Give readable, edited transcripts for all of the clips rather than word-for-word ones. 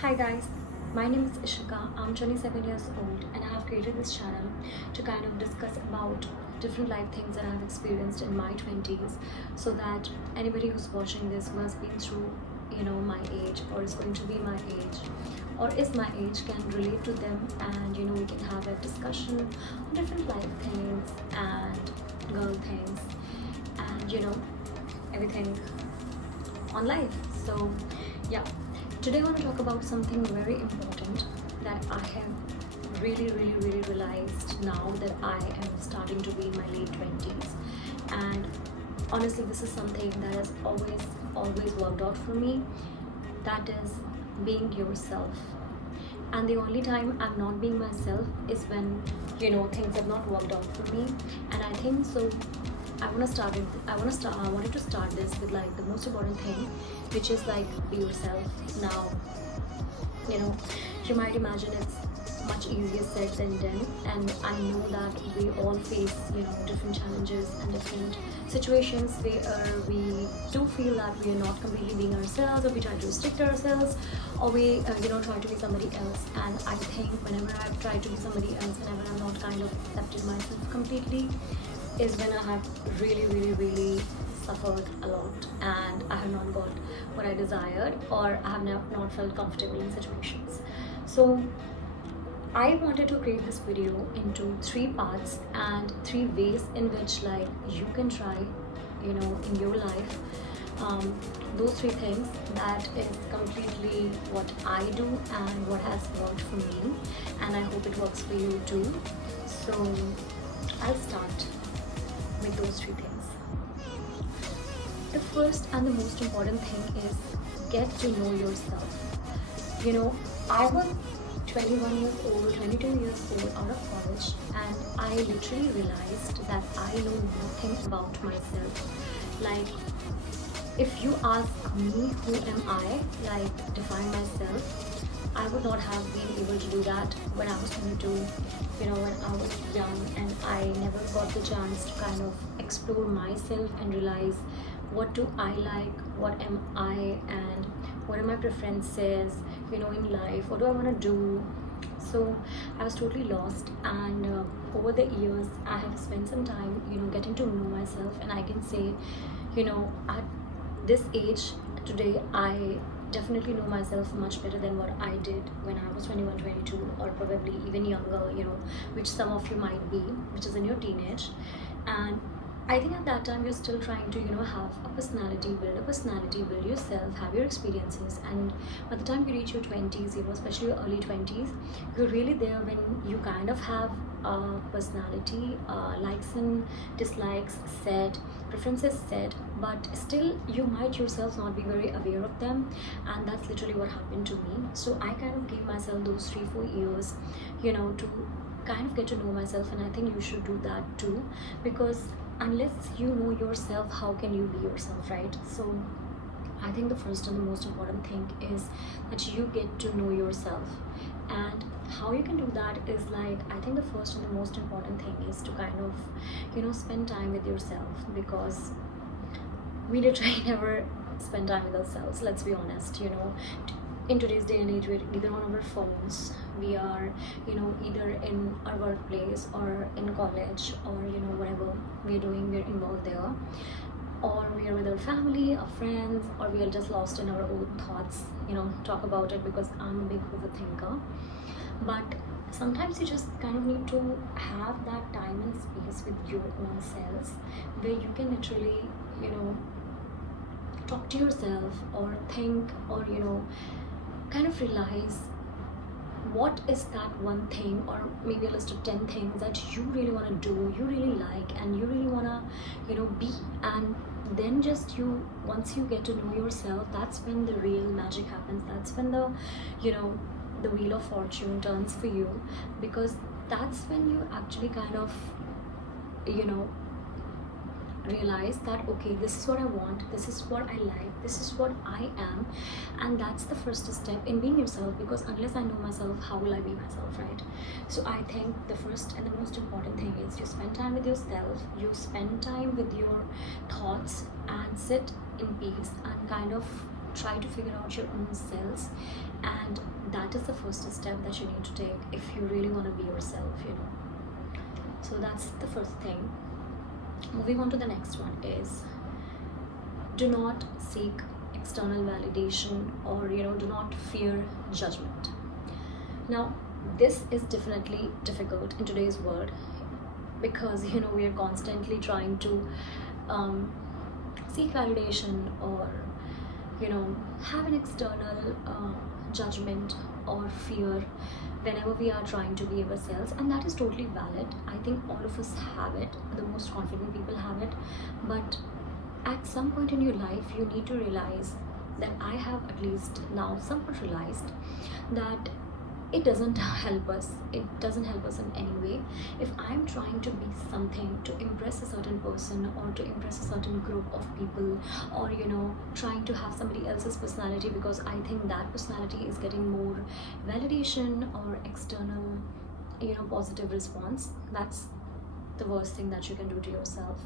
Hi guys, my name is Ishika. I'm 27 years old and I have created this channel to kind of discuss about different life things that I have experienced in my 20s so that anybody who's watching this who has been through my age or is going to be my age or is my age can relate to them, and we can have a discussion on different life things and girl things and everything on life. So yeah, today I want to talk about something very important that I have really realized now that I am starting to be in my late 20s. And honestly, this is something that has always worked out for me. That is being yourself. And the only time I'm not being myself is when things have not worked out for me. And I think so I wanted to start this with like the most important thing, which is like be yourself. Now, you know, you might imagine it's much easier said than done, and I know that we all face different challenges and different situations where we do feel that we are not completely being ourselves, or we try to restrict ourselves, or we try to be somebody else. And I think whenever I've tried to be somebody else, whenever I'm not kind of accepted myself completely, is when I have really suffered a lot, and I have not got what I desired, or I have not felt comfortable in situations. So I wanted to create this video into three parts and three ways in which like you can try in your life those three things. That is completely what I do and what has worked for me, and I hope it works for you too. So I'll start with those three things. The first and the most important thing is get to know yourself. I was 21 years old, 22 years old out of college, and I literally realized that I know nothing about myself. Like, if you ask me who am I, like define myself, I would not have been able to do that when I was 22, when I was young, and I never got the chance to kind of explore myself and realize what do I like, what am I, and what are my preferences, in life, what do I want to do. So I was totally lost, and over the years I have spent some time, getting to know myself, and I can say, at this age today, I definitely know myself much better than what I did when I was 21, 22, or probably even younger, which some of you might be, which is in your teenage. And I think at that time you're still trying to, have a personality, build yourself, have your experiences, and by the time you reach your 20s, especially your early 20s, you're really there when you kind of have a personality, likes and dislikes set, preferences set, but still you might yourself not be very aware of them, and that's literally what happened to me. So I kind of gave myself those 3-4 years, to kind of get to know myself, and I think you should do that too, because unless you know yourself, how can you be yourself, right? So I think the first and the most important thing is that you get to know yourself. And how you can do that is like, I think the first and the most important thing is to kind of spend time with yourself, because we literally never spend time with ourselves, let's be honest. In today's day and age, we're either on our phones, we are either in our workplace or in college, or whatever we're doing, we're involved there, or we are with our family, our friends, or we are just lost in our own thoughts. Talk about it because I'm a big overthinker. But sometimes you just kind of need to have that time and space with your own selves, where you can literally talk to yourself, or think, or kind of realize what is that one thing, or maybe a list of 10 things that you really want to do, you really like, and you really want to be. And then just once you get to know yourself, that's when the real magic happens. That's when the the wheel of fortune turns for you, because that's when you actually kind of realize that, okay, this is what I want, this is what I like, this is what I am. And that's the first step in being yourself, because unless I know myself, how will I be myself, right? So I think the first and the most important thing is you spend time with yourself, you spend time with your thoughts, and sit in peace and kind of try to figure out your own selves, and that is the first step that you need to take if you really want to be yourself, you know. So that's the first thing. Moving on to the next one is, do not seek external validation, or do not fear judgment. Now this is definitely difficult in today's world, because we are constantly trying to seek validation, or have an external judgment or fear whenever we are trying to be ourselves, and that is totally valid. I think all of us have it, the most confident people have it, but at some point in your life you need to realize that, I have at least now somewhat realized that it doesn't help us in any way. If I'm trying to be something to impress a certain person, or to impress a certain group of people, or trying to have somebody else's personality because I think that personality is getting more validation or external positive response, that's the worst thing that you can do to yourself,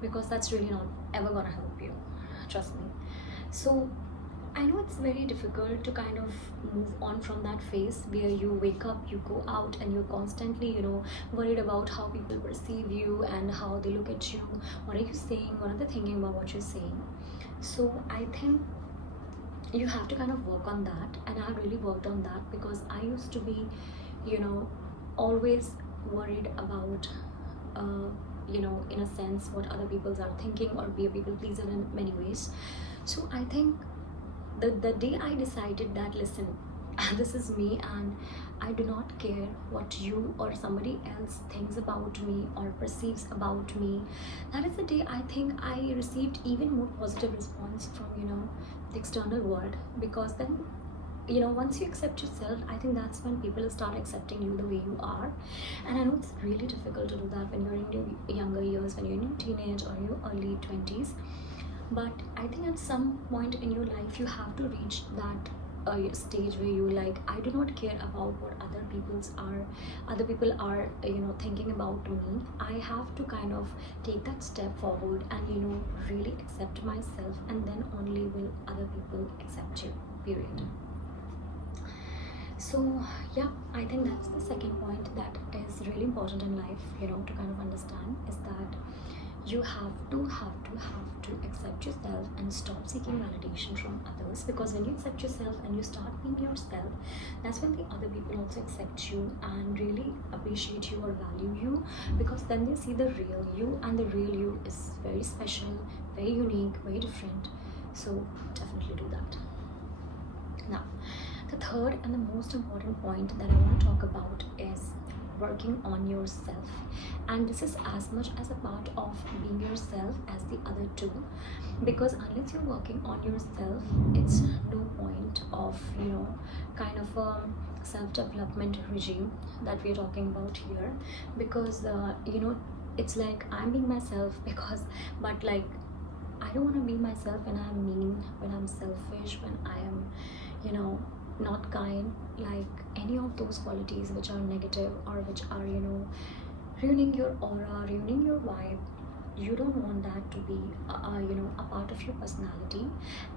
because that's really not ever gonna help you, trust me. So I know it's very difficult to kind of move on from that phase where you wake up, you go out, and you're constantly, worried about how people perceive you and how they look at you. What are you saying? What are they thinking about what you're saying? So I think you have to kind of work on that, and I really worked on that, because I used to be, always worried about, in a sense, what other people are thinking, or be a people pleaser in many ways. So I think the day I decided that, listen, this is me, and I do not care what you or somebody else thinks about me or perceives about me, that is the day I think I received even more positive response from the external world. Because then once you accept yourself, I think that's when people start accepting you the way you are. And I know it's really difficult to do that when you're in your younger years, when you're in your teenage or your early 20s. But I think at some point in your life you have to reach that stage where you like, I do not care about what other people are thinking about me. I have to kind of take that step forward and really accept myself, and then only will other people accept you, period. So yeah, I think that's the second point that is really important in life, to kind of understand, is that you have to accept yourself and stop seeking validation from others. Because when you accept yourself and you start being yourself, that's when the other people also accept you and really appreciate you or value you, because then they see the real you, and the real you is very special, very unique, very different. So definitely do that. Now the third and the most important point that I want to talk about is working on yourself, and this is as much as a part of being yourself as the other two, because unless you're working on yourself, it's no point of kind of a self-development regime that we're talking about here. Because it's like I'm being myself but like I don't want to be myself when I'm mean, when I'm selfish, when I am not kind, like any of those qualities which are negative, or which are ruining your aura, ruining your vibe. You don't want that to be a part of your personality.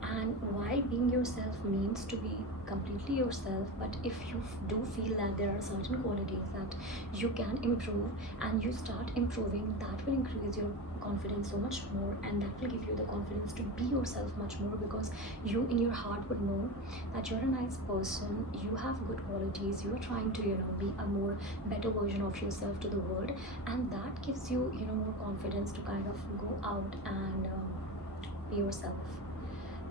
And while being yourself means to be completely yourself, but if you do feel that there are certain qualities that you can improve, and you start improving, that will increase your confidence so much more, and that will give you the confidence to be yourself much more, because you in your heart would know that you're a nice person, you have good qualities, you're trying to be a more better version of yourself to the world, and that gives you more confidence to kind of go out and be yourself.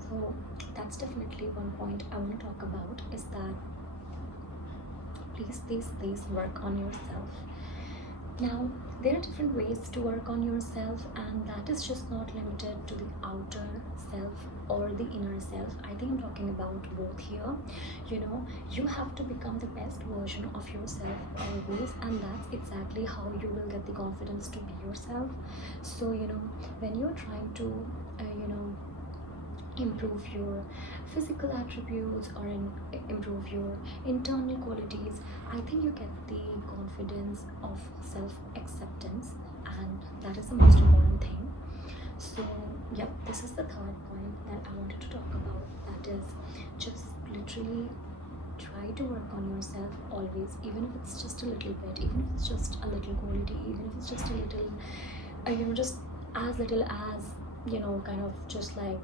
So that's definitely one point I want to talk about, is that please work on yourself. Now there are different ways to work on yourself, and that is just not limited to the outer self or the inner self. I think I'm talking about both here. You have to become the best version of yourself always, and that's exactly how you will get the confidence to be yourself. So when you're trying to improve your physical attributes, or improve your internal qualities, I think you get the confidence of self-acceptance, and that is the most important thing. So yep, this is the third point that I wanted to talk about, that is just literally try to work on yourself always, even if it's just a little bit, even if it's just a little quality, even if it's just a little just as little as kind of just like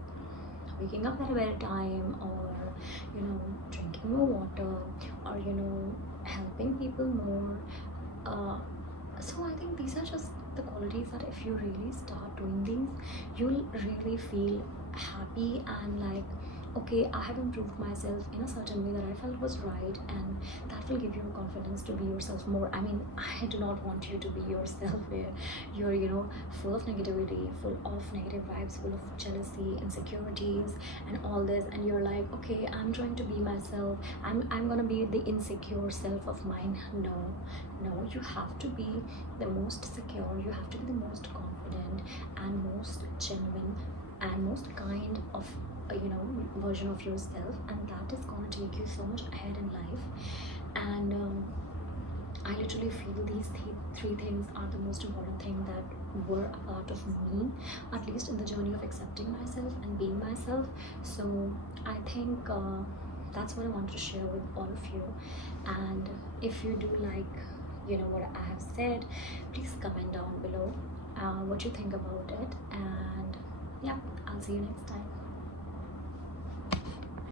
waking up at a better time, or drinking more water, or helping people more. uh, so I think these are just the qualities that if you really start doing these, you'll really feel happy and like, okay, I have improved myself in a certain way that I felt was right, and that will give you confidence to be yourself more. I mean, I do not want you to be yourself where you're, full of negativity, full of negative vibes, full of jealousy, insecurities, and all this, and you're like, okay, I'm trying to be myself. I'm gonna be the insecure self of mine. No, no, you have to be the most secure, you have to be the most confident and most genuine and most kind of version of yourself, and that is going to take you so much ahead in life. And I literally feel these three things are the most important thing that were a part of me, at least in the journey of accepting myself and being myself. So I think that's what I wanted to share with all of you. And if you do like what I have said, please comment down below what you think about it. And yeah, I'll see you next time.